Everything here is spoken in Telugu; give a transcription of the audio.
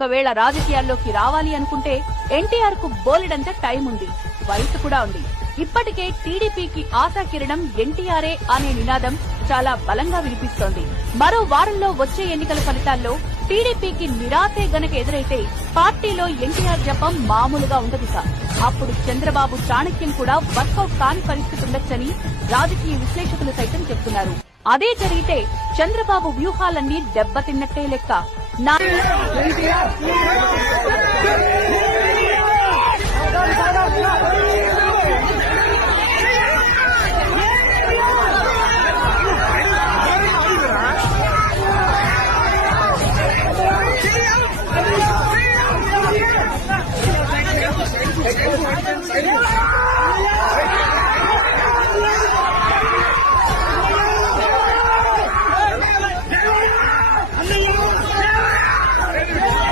ఒకవేళ రాజకీయాల్లోకి రావాలి అనుకుంటే ఎన్టీఆర్ కు బోలెడంత టైం ఉంది, వయసు కూడా ఉంది. ఇప్పటికే టీడీపీకి ఆశాకిరణం ఎన్టీఆర్ఏ అనే నినాదం చాలా బలంగా వినిపిస్తోంది. మరో వారంలో వచ్చే ఎన్నికల ఫలితాల్లో టీడీపీకి నిరాశే గనక ఎదురైతే పార్టీలో ఎన్టీఆర్ జపం మామూలుగా ఉండదుక. అప్పుడు చంద్రబాబు చాణక్యం కూడా వర్కౌట్ కాని పరిస్థితి ఉండొచ్చని రాజకీయ విశ్లేషకులు సైతం చెబుతున్నారు. అదే జరిగితే చంద్రబాబు వ్యూహాలన్నీ దెబ్బతిన్నట్టే లెక్క.